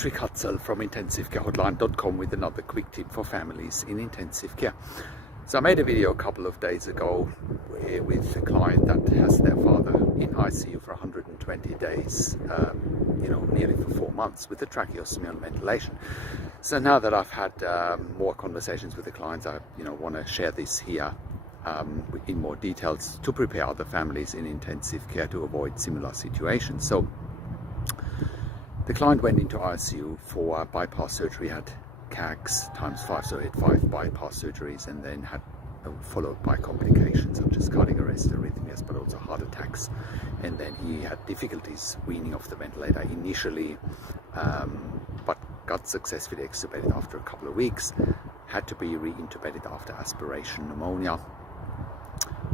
Patrick Hutzel from intensivcarehotline.com with another quick tip for families in intensive care. So I made a video a couple of days ago with a client that has their father in ICU for 120 days, nearly for 4 months with a tracheostomy on ventilation. So now that I've had more conversations with the clients, I want to share this here in more details to prepare other families in intensive care to avoid similar situations. So the client went into ICU for bypass surgery, had CABGx5, so he had 5 bypass surgeries, and then had followed by complications such as cardiac arrest, arrhythmias, but also heart attacks. And then he had difficulties weaning off the ventilator initially, but got successfully extubated after a couple of weeks, had to be reintubated after aspiration pneumonia,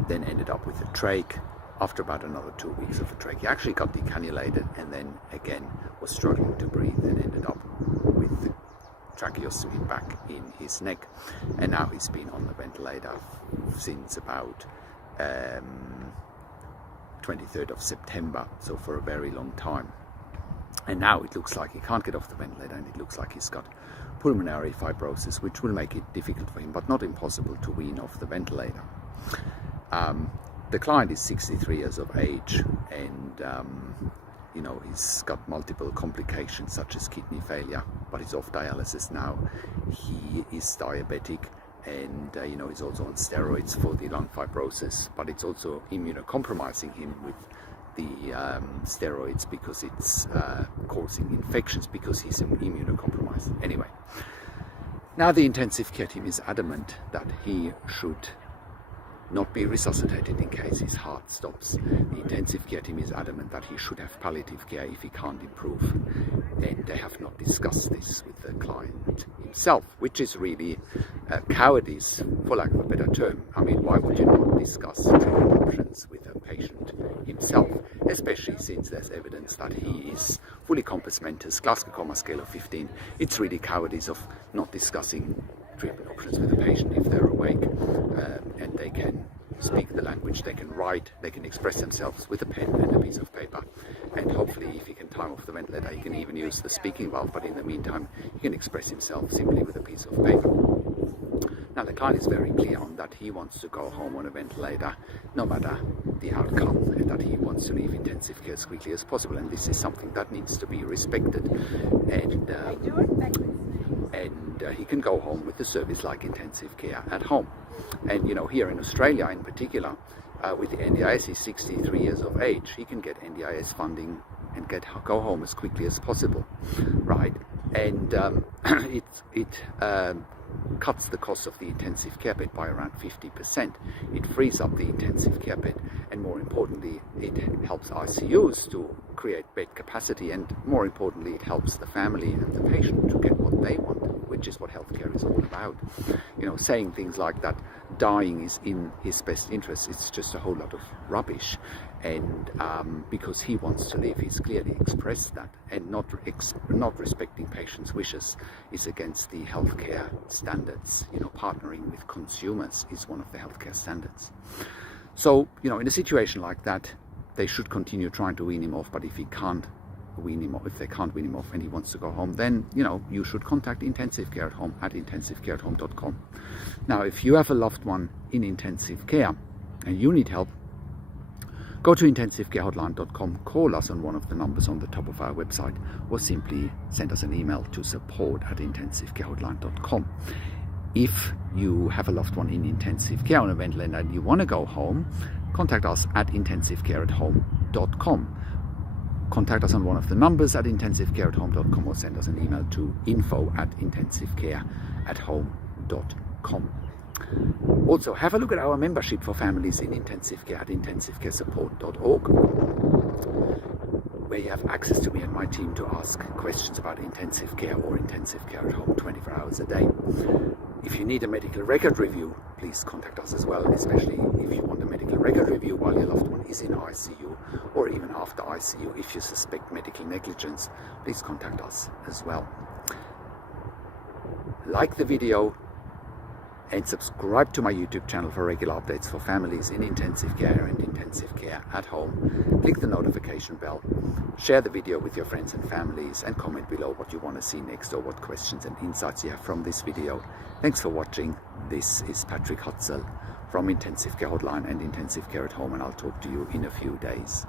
then ended up with a trach. After about another 2 weeks of a trach, he actually got decannulated and then again was struggling to breathe and ended up with the tracheostomy back in his neck. And now he's been on the ventilator since about 23rd of September, so for a very long time. And now it looks like he can't get off the ventilator, and it looks like he's got pulmonary fibrosis, which will make it difficult for him, but not impossible, to wean off the ventilator. The client is 63 years of age, and he's got multiple complications such as kidney failure, but he's off dialysis now. He is diabetic, and he's also on steroids for the lung fibrosis, but it's also immunocompromising him with the steroids because it's causing infections because he's immunocompromised. Anyway, now the intensive care team is adamant that he should not be resuscitated in case his heart stops. The intensive care team is adamant that he should have palliative care if he can't improve, and they have not discussed this with the client himself, which is really cowardice, for lack of a better term. I mean, why would you not discuss treatment options with a patient himself, especially since there's evidence that he is fully compos mentis, Glasgow Coma scale of 15. It's really cowardice of not discussing treatment options with the patient if they're awake, and they can speak the language, they can write, they can express themselves with a pen and a piece of paper, and hopefully if he can time off the ventilator he can even use the speaking valve, but in the meantime he can express himself simply with a piece of paper. Now the client is very clear on that he wants to go home on a ventilator no matter the outcome, and that he wants to leave intensive care as quickly as possible, and this is something that needs to be respected, and he can go home with a service like intensive care at home. And here in Australia in particular, with the NDIS, he's 63 years of age, he can get NDIS funding and go home as quickly as possible, right? And it cuts the cost of the intensive care bed by around 50%. It frees up the intensive care bed, and more importantly, it helps ICUs to create bed capacity, and more importantly, it helps the family and the patient to get what they want, which is what healthcare is all about. Saying things like that dying is in his best interest, it's just a whole lot of rubbish. And because he wants to live, he's clearly expressed that, and not respecting patients' wishes is against the healthcare standards. Partnering with consumers is one of the healthcare standards. So, in a situation like that, they should continue trying to wean him off, but if they can't wean him off and he wants to go home, then you should contact intensive care at home at intensivcareathome.com. Now, if you have a loved one in intensive care and you need help, go to intensivcarehotline.com, call us on one of the numbers on the top of our website, or simply send us an email to support@intensivcarehotline.com. If you have a loved one in intensive care on a ventilator and you want to go home, contact us at intensivcareathome.com. Contact us on one of the numbers at intensivcareathome.com, or send us an email to info@intensivcareathome.com. Also, have a look at our membership for families in intensive care at intensivcaresupport.org, where you have access to me and my team to ask questions about intensive care or intensive care at home 24 hours a day. If you need a medical record review, please contact us as well, especially if you want a medical record review while your loved one is in ICU, or even after ICU. If you suspect medical negligence, please contact us as well. Like the video, and subscribe to my YouTube channel for regular updates for families in intensive care and intensive care at home. Click the notification bell, share the video with your friends and families, and comment below what you want to see next or what questions and insights you have from this video. Thanks for watching. This is Patrick Hutzel from Intensive Care Hotline and Intensive Care at Home, and I'll talk to you in a few days.